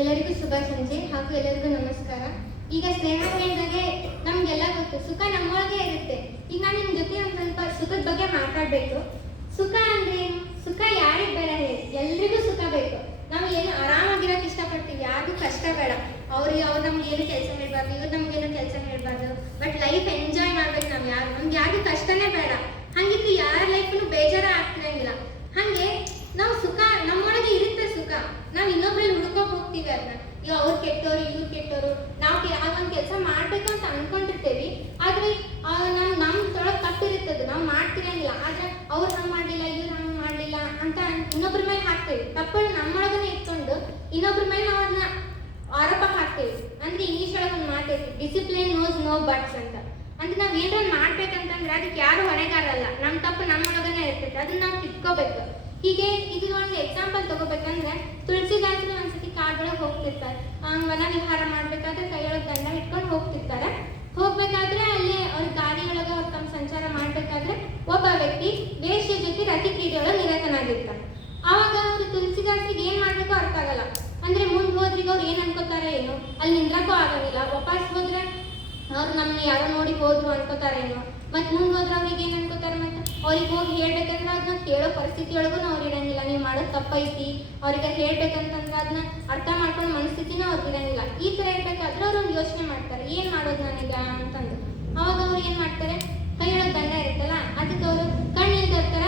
ಎಲ್ಲರಿಗೂ ಶುಭ ಸಂಜೆ ಹಾಗೂ ಎಲ್ಲರಿಗೂ ನಮಸ್ಕಾರ. ಈಗ ಸ್ನೇಹ ಹೇಳಿದಾಗೆ ನಮ್ಗೆಲ್ಲ ಗೊತ್ತು. ಸುಖ ನಮ್ಮೊಳಗೆ ಇರುತ್ತೆ. ಈಗ ನಾನು ನಿಮ್ ಜೊತೆ ಒಂದು ಸ್ವಲ್ಪ ಸುಖದ ಬಗ್ಗೆ ಮಾತಾಡ್ಬೇಕು. ಸುಖ ಅಂದ್ರೆ ಏನು? ಸುಖ ಯಾರಿಗೆ ಬೇಡ ಹೇಳಿ. ಎಲ್ರಿಗೂ ಸುಖ ಬೇಕು. ನಾವು ಏನು ಆರಾಮಾಗಿರೋಕೆ ಇಷ್ಟಪಡ್ತೀವಿ. ಯಾರಿಗೂ ಕಷ್ಟ ಬೇಡ. ಅವ್ರಿಗೆ ಅವ್ರು ನಮ್ಗೆ ಏನು ಕೆಲಸ ಹೇಳ್ಬಾರ್ದು, ಇವ್ರು ನಮ್ಗೇನು ಕೆಲಸ ಹೇಳ್ಬಾರ್ದು. ಬಟ್ ಲೈಫ್ ಎಂಜಾಯ್ ಮಾಡ್ಬೇಕು ನಾವು ಯಾರು. ನಮ್ಗೆ ಯಾರಿಗೂ ಕಷ್ಟನೇ ಬೇಡ. ಹಂಗಿದ್ರೆ ಯಾರ ಲೈಫ್ನು ಬೇಜಾರ ಆಗ್ತಿರಂಗಿಲ್ಲ ಹಂಗೆ ನಾವು ಸುಖ ನಮ್ಮೊಳಗೆ ಇರುತ್ತೆ ಸುಖ ನಾವು ಇನ್ನೊಬ್ರಲ್ಲಿ ಹುಡ್ಕೋಕ್ ಹೋಗ್ತೀವಿ ಅದನ್ನ ಈಗ ಕೆಟ್ಟೋರು ಇವ್ರು ಕೆಟ್ಟವರು. ನಾವು ಒಂದು ಕೆಲಸ ಮಾಡ್ಬೇಕು ಅಂತ ಅನ್ಕೊಂಡಿರ್ತೇವಿ, ಆದ್ರೆ, ಆ ನಮ್ ತೊಳಗ್ ತಪ್ಪಿರುತ್ತದು. ನಾವು ಮಾಡ್ತಿರಂಗಿಲ್ಲ. ಆದ್ರೆ ಅವ್ರು ಹಂಗ್ ಮಾಡ್ಲಿಲ್ಲ, ಇವ್ರು ಹಂಗ್ ಮಾಡ್ಲಿಲ್ಲ ಅಂತ ಇನ್ನೊಬ್ರ ಮೇಲೆ ಹಾಕ್ತೇವೆ. ತಪ್ಪುಗಳು ನಮ್ಮೊಳಗನೆ ಇಟ್ಕೊಂಡು ಇನ್ನೊಬ್ರ ಮೇಲೆ ನಾವು ಅದನ್ನ ಆರೋಪ ಹಾಕ್ತೇವೆ. ಅಂದ್ರೆ ಇಂಗ್ಲಿಷ್ ಒಳಗೆ ಒಂದು ಮಾತೈತಿ ಡಿಸಿಪ್ಲಿನ್ ನೋಸ್ ನೋ ಬಟ್ಸ್ ಅಂತ. ಅಂದ್ರೆ ನಾವ್ ಏನಾರ ಮಾಡ್ಬೇಕಂತಂದ್ರೆ ಅದಕ್ಕೆ ಯಾರು ಹೊಣೆಗಾರಲ್ಲ ನಮ್ ತಪ್ಪು ನಮ್ಮೊಳಗನೆ ಇರ್ತೈತೆ. ಅದನ್ನ ನಾವು ತಿಕ್ಕೋಬೇಕು ಹೀಗೆ, ಇದು ಒಂದು ಎಕ್ಸಾಂಪಲ್ ತಗೋಬೇಕಂದ್ರೆ ತುಳಸಿದಾಸರು ಒಂದ್ಸತಿ ಕಾಡೊಳಗೆ ಹೋಗ್ತಿರ್ತಾರೆ ಆ, ವನ ವಿಹಾರ ಮಾಡ್ಬೇಕಾದ್ರೆ ಕೈಯೊಳಗೆ ದಂಡ ಇಟ್ಕೊಂಡು ಹೋಗ್ತಿರ್ತಾರೆ. ಹೋಗ್ಬೇಕಾದ್ರೆ ಅಲ್ಲಿ ಅವ್ರ ಗಾಡಿಯೊಳಗೆ ಅವ್ರು ತಮ್ಮ ಸಂಚಾರ ಮಾಡ್ಬೇಕಾದ್ರೆ ಒಬ್ಬ ವ್ಯಕ್ತಿ ವೇಷ ಜೊತೆ ರತಿ ಕ್ರೀಡೆಯೊಳಗೆ ನಿರತನಾಗಿರ್ತಾನೆ. ಆವಾಗ ಅವರು ತುಳಸಿದಾಸಿಗೆ ಏನ್ ಮಾಡ್ಬೇಕು ಅರ್ಥ ಆಗಲ್ಲ. ಅಂದ್ರೆ ಮುಂದ್ ಹೋದ್ರಿಗೆ ಅವ್ರು ಏನ್ ಅನ್ಕೋತಾರೆ ಏನು? ಅಲ್ಲಿ ನಿಂದ್ರಕ್ಕೂ ಆಗಂಗಿಲ್ಲ ವಾಪಸ್ ಹೋದ್ರೆ ಅವ್ರು ನಮ್ನ ಯಾರೋ ನೋಡಿ ಹೋದ್ರು ಏನು? ಮತ್ತೆ ಮುಂದ್ ಹೋದ್ರೆ ಅವ್ರಿಗೆ ಏನ್ ಅನ್ಕೋತಾರೆ ಮತ್ತೆ? ಅವ್ರಿಗೆ ಹೋಗಿ ಹೇಳ್ಬೇಕಂದ್ರೆ ಅದನ್ನ ಕೇಳೋ ಪರಿಸ್ಥಿತಿ ಒಳಗೂ ಅವ್ರು ಮಾಡೋದು ತಪ್ಪೈತಿ ಅವ್ರಿಗೆ ಹೇಳ್ಬೇಕಂತಂದ್ರೆ ಅದನ್ನ ಅರ್ಥ ಮಾಡ್ಕೊಂಡು ಮನಸ್ಥಿತಿನೂ ಅವ್ರಿಗೆ ಇರಂಗಿಲ್ಲ. ಈ ತರ ಇರ್ಬೇಕಾದ್ರೆ ಅವ್ರು ಒಂದು ಯೋಚನೆ ಮಾಡ್ತಾರೆ, ಏನು ಮಾಡೋದು ನನಗೆ ಅಂತಂದು. ಅವಾಗ ಅವ್ರು ಏನು ಮಾಡ್ತಾರೆ? ಕೈಯೊಳಗೆ ಗಂಡ ಇರುತ್ತಲ್ಲ, ಅದಕ್ಕೆ ಅವರು ಕಣ್ಣಿಲ್ದ ತರ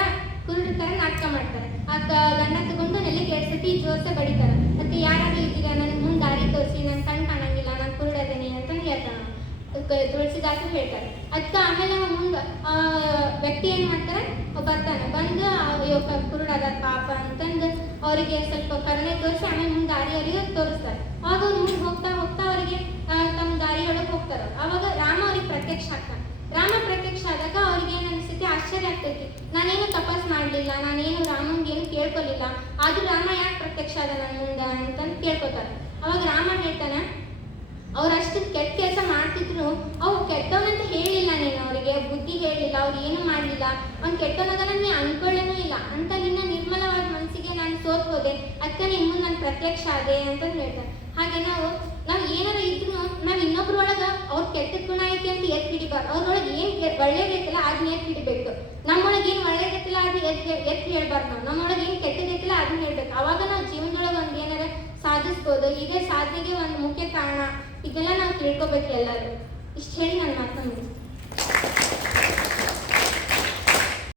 ಕುರುಡ್ರ ತರ ನಾಟಕ ಮಾಡ್ತಾರೆ. ಆ ಗಂಡ ತಗೊಂಡು ನೆಲ್ಲಿ ಕೆಡ್ಸತಿ ಸತಿ ಜೋರ್ಸೆ ಬಡಿತಾರೆ. ಮತ್ತೆ ಯಾರಾದ್ರೂ ಇದ್ದೀರಾ? ನನಗೆ ಮುಂದೆ ದಾರಿ ತೋರಿಸಿ, ನಾನು ಕಣ್ಣು ಕಾಣಂಗಿಲ್ಲ, ನಾನು ಕುರುಡದೇನಿ ಅಂತಂದು ಹೇಳ್ತಾನೆ ತುಳಸಿ ತುಳಸಿದಾಸರು ಹೇಳ್ತಾರೆ. ಅದಕ್ಕ ಆಮೇಲೆ ಮುಂದ ವ್ಯಕ್ತಿ ಏನು ಮಾಡ್ತಾರೆ? ಬರ್ತಾನೆ. ಬಂದು, ಅಯ್ಯೋ ಕ- ಕುರುಡ ಅದಾರ ಪಾಪ ಅಂತಂದು ಅವರಿಗೆ ಸ್ವಲ್ಪ ಕರುಣೆ ತೋರಿಸಿ ಆಮೇಲೆ ನಿಮ್ಮ ದಾರಿ ಅವರಿಗೆ ತೋರಿಸ್ತಾರೆ. ಆವಾಗ ನಿಮ್ಗೆ ಹೋಗ್ತಾ ಹೋಗ್ತಾ ಅವರಿಗೆ ತಮ್ಮ ದಾರಿಯೊಳಗೆ ಹೋಗ್ತಾರೆ. ಅವಾಗ ರಾಮ ಅವ್ರಿಗೆ ಪ್ರತ್ಯಕ್ಷ ಆಗ್ತಾನೆ. ರಾಮ ಪ್ರತ್ಯಕ್ಷ ಆದಾಗ ಅವ್ರಿಗೆ ಏನ್ ಅನಿಸ್ತಿ ಆಶ್ಚರ್ಯ ಆಗ್ತೈತಿ. ನಾನೇನು ತಪಾಸ್ ಮಾಡಲಿಲ್ಲ, ನಾನೇನು ರಾಮಂಗೆ ಏನು ಕೇಳ್ಕೊಲಿಲ್ಲ ಆದ್ರೂ ರಾಮ ಯಾಕೆ ಪ್ರತ್ಯಕ್ಷ ಆದ ನನ್ನ ಮುಂದೆ ಅಂತಂದು ಕೇಳ್ಕೊತಾರೆ ಅವಾಗ ರಾಮ ಹೇಳ್ತಾನೆ, ಅವ್ರು ಅಷ್ಟು ಕೆಟ್ಟ ಕೆಲಸ ಮಾಡ್ತಿದ್ರು, ಅವು ಕೆಟ್ಟವನಂತ ಹೇಳಿಲ್ಲ ನೀನು ಅವರಿಗೆ, ಬುದ್ಧಿ ಹೇಳಿಲ್ಲ, ಅವ್ರು ಏನು ಮಾಡಲಿಲ್ಲ. ಅವ್ನು ಕೆಟ್ಟವನಾಗ ನಾನು ಅನ್ಕೊಳ್ಳೇನೂ ಇಲ್ಲ ಅಂತ ನಿನ್ನ ನಿರ್ಮಲವಾದ ಮನಸ್ಸಿಗೆ ನಾನು ಸೋತ್ ಹೋದೆ ಅದಕ್ಕೆ ಇನ್ನು ನಾನು ಪ್ರತ್ಯಕ್ಷ ಆದೆ ಅಂತ ಹೇಳ್ತಾರೆ ಹಾಗೆ ನಾವು ನಾವು ಏನಾರ ಇದ್ರು ನಾವು ಇನ್ನೊಬ್ರೊಳಗೆ ಅವ್ರ ಕೆಟ್ಟ ಗುಣ ಐತಿ ಅಂತ ಎತ್ ಹಿಡಿಬಾರ್ದು. ಅವ್ರೊಳಗೆ ಏನ್ ಒಳ್ಳೇದೈತಿಲ್ಲ ಅದನ್ನ ಎತ್ ಹಿಡಿಬೇಕು. ನಮ್ಮೊಳಗೆ ಏನ್ ಒಳ್ಳೇದೈತಿಲ್ಲ ಅದು ಎತ್ ಎತ್ ಹೇಳ್ಬಾರ್ದು ನಾವು. ನಮ್ಮೊಳಗೆ ಏನ್ ಕೆಟ್ಟದೈತಿಲ್ಲ ಅದನ್ನ ಹೇಳ್ಬೇಕು. ಅವಾಗ ನಾವು ಜೀವನದೊಳಗೆ ಒಂದ್ ಏನಾರ ಸಾಧಿಸ್ಬೋದು. ಇದೇ ಸಾಧನೆಗೆ ಒಂದು ಮುಖ್ಯ ಕಾರಣ. ಇದೆಲ್ಲ ನಾವು ತಿಳ್ಕೊಬೇಕು ಎಲ್ಲರೂ. ಇಷ್ಟು ಹೇಳಿ ನಾನು ಮಾತನ್ನು ಮುಗಿಸ್ತೀನಿ